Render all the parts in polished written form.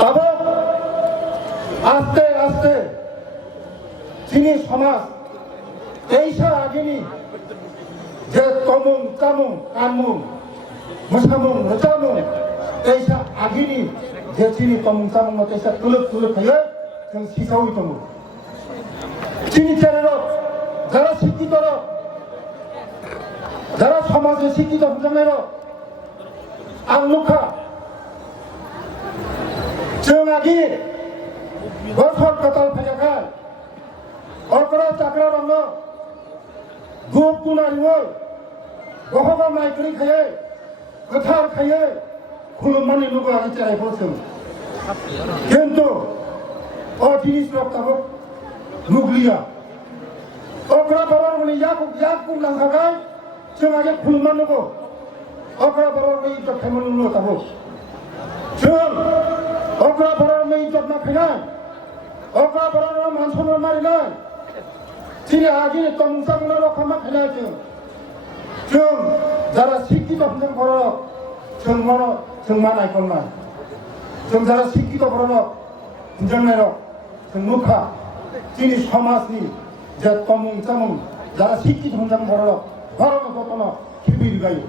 তবে আস্তে আস্তে চীনী সমাজ এইসা আগেনি যে তমুং তামুং কানমুং মোসামুং রোজামুং এইসা আগেনি যে চীনী তমুং তামুং এইসা তুলুক তুলুক হয়ে जों सिसावै दङ चीनी চ্যানেল যারা শিক্ষিত যারা সমাজে শিক্ষিত হজামের आं नुखा जों आगि बसर कताल फैजाखाय अकरा चाकरा रंग गुप गुनारिङो बहाबा माइग्रि खायो गोथार खायो खुलुमनानै लुगो आगि चेरायखौ जों खिन्थु अ जिनिसफ्रा दाबो नुग्लिया अकरा बर'नि याक बुंलांखाबाय जों आगे खुलुमनांगौ अकरा बर'नि इज्जत खालामनो दाबो जों अकरा बर'नि इज्जत नाखायनाय अकरा बर'नि मान सन्मान मारिनाय दिनै आगे तंसांनो रखा माखायनाय जों যারা শিক্ষিত হন बर' जों मानाय खननाय जों যারা শিক্ষিত बर' हिनजावनाय जों नुखा जोंनि समाजनि जे तमुं तामुं যারা শিক্ষিত हनजां बर' भारत गतन खिबिर गायो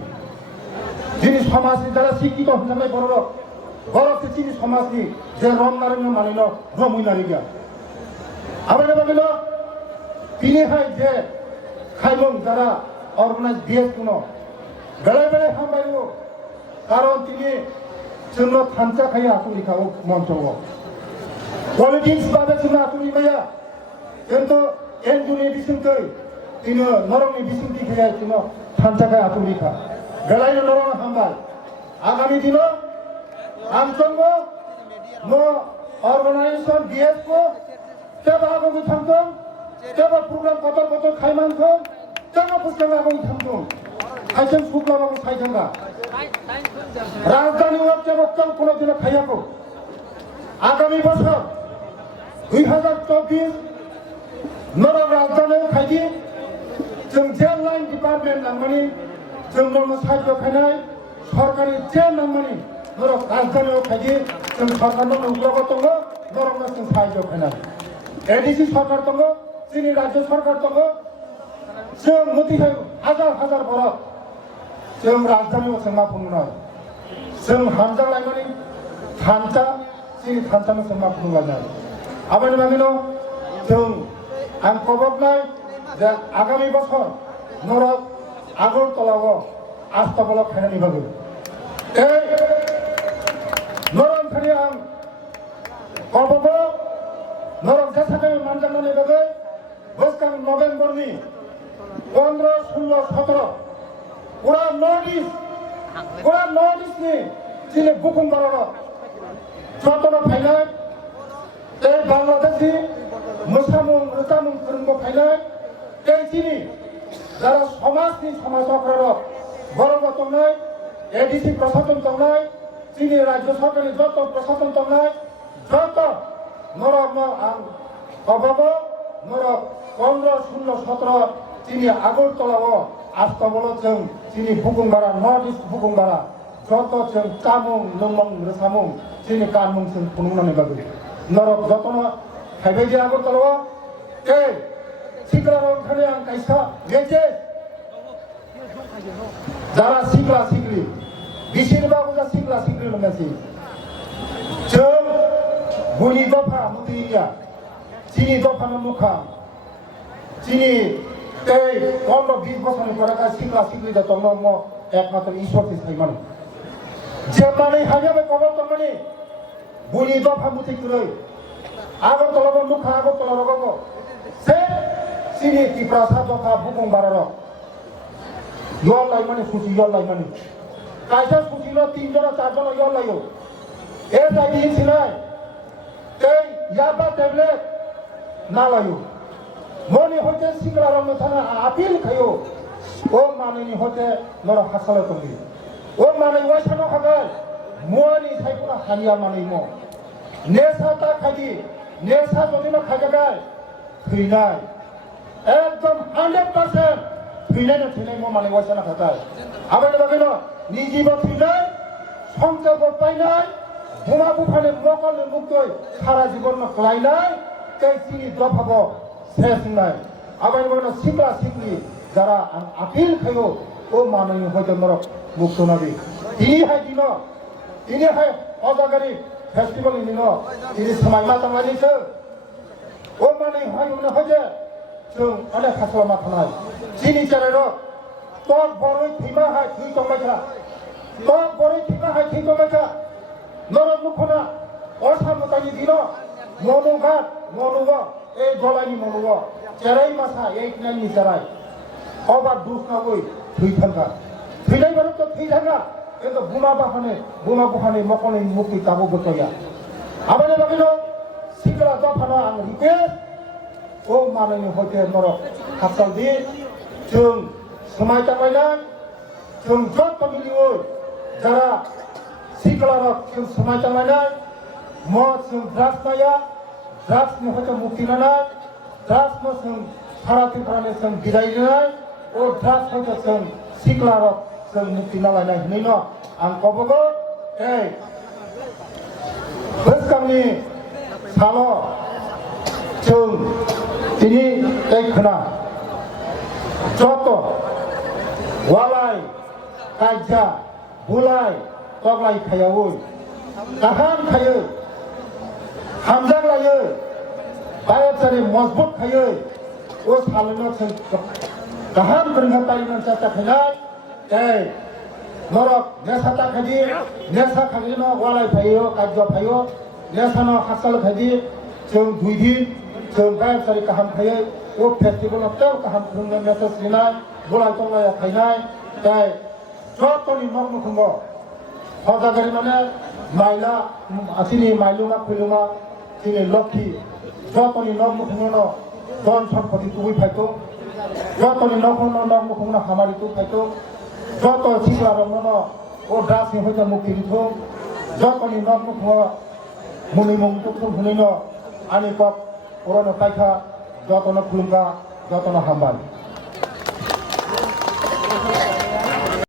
जोंनि समाजनि যারা শিক্ষিত हनजांनाय बर' बर'खौ जोंनि समाजनि जे रमनारिनो मानिनो रमैनारि गैया आबाद बागिल बिनिहाय जे खायमों যারা অর্গানাইজ বিএস কোনো বেলায় বেলায় হামবায়ো কারণ তিনি জন্য থানচা খাইয়া আতুলিখাও মন্ত্রব পলিটিক্স বাদে জন্য আতুলিখাইয়া কিন্তু এনজুনি বিসিংকৈ তিনি নরমনি বিসিংটি খাইয়া তিনি থানচা খাই আতুলিখা বেলায় নরম হামবায় আগামী দিন আমসঙ্গ নো অর্গানাইজেশন বিএস को কেবা আগু থামতং কেবা প্রোগ্রাম কত কত খাইমানখौ jangan pusing aku tanggung, kajian sukla aku kajian ga. Rajdhani waktu waktu kono dina kaya aku. Agami bosor 2024 nora Rajdhani kaji, जों जेल लाइन डिपार्टमेंट नांगमानि जों नरनो साहाय्य खायनाय सरकारि जेल नांगमानि नरा राजधानी काजी जों सरकारनो नुग्राबो दङ नरनो जों साहाय्य खायनाय एडिसि सरकार दङ जोंनि राज्य सरकार दङ जों मतिहाय हाजार हाजार बर' जों राजधानीयाव जों मा बुंनो जों हानजा लायनानै थानचा जोंनि थानचानो जों मा बुंलायनाय आबादनि बागैनो जों आं खबरनाय जे आगामी बছর नरक আগরতলাव आस्थाबल खायनायनि बागै এই नरमखानि आं खबरबो नरम जासाखै मानजानायनि बागै बोसकां नभेम्बरनि 15, 16, 17 पूरा नॉर्थ ईस्ट ने जिले बुकुम बारो जतनो फाइनाय ए बांलादेशी मोसामुं रोजामुं फोरोंबो फाइनाय ए जिनि যারা সমাজनि समाजकरा बर' दंनाय एडिसि प्रशासन दंनाय जिनि राज्य सरकारनि যত प्रशासन दंनाय যত नरम आं खबरबो नरक 15, 16, 17 তিনি আগরতলাव आस्थाबल जों जोंनि बुकुंबारा नर्थ इस्ट बुकुंबारा যত जों कामुं लोमं रोसामुं जोंनि कामुं जों खुलुमनानै बागै नरक जतनो फायबायदि আগরতলাव ए सिग्लाराव ओंखारनाय आं कायसा मेजे যারা सिग्ला सिग्लि बिसोरबाबो जा सिग्ला सिग्लि लोंगासि जों गुनि दफा मुदिया जिनि दफानो मुखा जिनि এই 15-20 বছরের পরে শিখলা শিখলি যে তোমরা একমাত্র ঈশ্বরকে চাই মানে যে মানে হাইবে কবল তো মানে বুনি দফা মুতি করে আগরতলা মুখা আগরতলা রগব সে সিনি কি প্রাসাদ দফা বুকুং বারার ইয়ল লাই মানে সুচি ইয়ল লাই মানে কাইসা সুচি লো 3 জন 4 জন ইয়ল লাইও এ যাই দিছিলাই এই ইয়াবা ট্যাবলেট না লাইও মনি হতে সিংরারমনো থানা আপিল খায়ো ও মানেনি হতে নর হাসালে তুমি ও মানে ওয়াসানো খাগায় মনি সাইকুনা হানিয়া মানে মো নেশাটা খাদি নেশা যদি না খাগায় থইনাই একদম 100% থইনাই না থইনাই মো মানে ওয়াসানো খাগায় আবার বাগেনো নিজিব থইনাই সংকল্প পাইনাই বোমা বুফানে মকলে মুক্তই সারা জীবন ক্লাইনাই তাই চিনি দফাব শেষ নাই আবার বলে সিকলা সিকলি যারা আপিল খাইও ও মাননীয় হয়তো নরক মুক্ত নাবি ini hai অজাগারি ফেস্টিভ্যাল ini সময় মাতামানিসো ও মানে হয় উনি হয়ে जों अनेक खालामना थानाय चिनि चाराय टक बरै थैमा हाय थै दंबायथा टक बरै थैमा हाय थै दंबायथा नरक मुखना असामुतानि दिन मनुघाट मनुग ए जलायनि मनुग चाराय मासा एक नायनि चाराय अबा दुखनावै थै थांगा थैनाय बारो तो थै थांगा एतो बुमा बाहाने मकलनि मुक्ति दाबो गतया आबाने बागिनो सिकला दफाना आं रिक्वेस्ट ও माननीय हयते नरक हाबसालदि जों समाय थांबायनाय जों जत मिलियो যারা सिकलारक जों समाय थांबायनाय मद जों ड्राग्स नाया ड्राग्सनि हयते मुक्ति लानाय ड्राग्सनो जों साराथिफ्रानो जों बिदायनाय ও ड्राग्स हयते जों सिकलारक जों मुक्ति लालायनाय हनैनो आं कबगो এই बोसगांनि साल' जों তিনি এই খনা যত ওয়ালাই কাজা বুলাই তগলাই খায়াও গাহাম খাयो हामजां लायो बायचारि मजबूत खायो ओ सालनो जों गाहाम गोरोंहा बायनानै जाखानाय এই नरक नेसा ताखादि नेसा खागिनो वालाय फायो काजा फायो नेसानो हासाल खादि जों दुइ दिन जों बायचारि गाहाम खायो ओ फेस्टिभेलाव तेव गाहाम खुंनाय नेसा सिनाय बुलाय तंलाय खायनाय এই जतनि नखमुखुंगो हजागारि माने माइला आसिनि माइलुमा फैलुमा दिनै लक्षी जतनि नखमुखुंगो धन सम्पत्ति तुबै फायतो जतनि नखमुखुंगो हामारि तु फायतो जत सिक्ला रंगनो ओ ड्राग्सनि हयते मुक्ति दिथो जतनि नखमुखुंगो मुनि मुंतु हुनैनो आनि कप पुरानो कायथा जतनो खुलुमगा जतनो हामबाय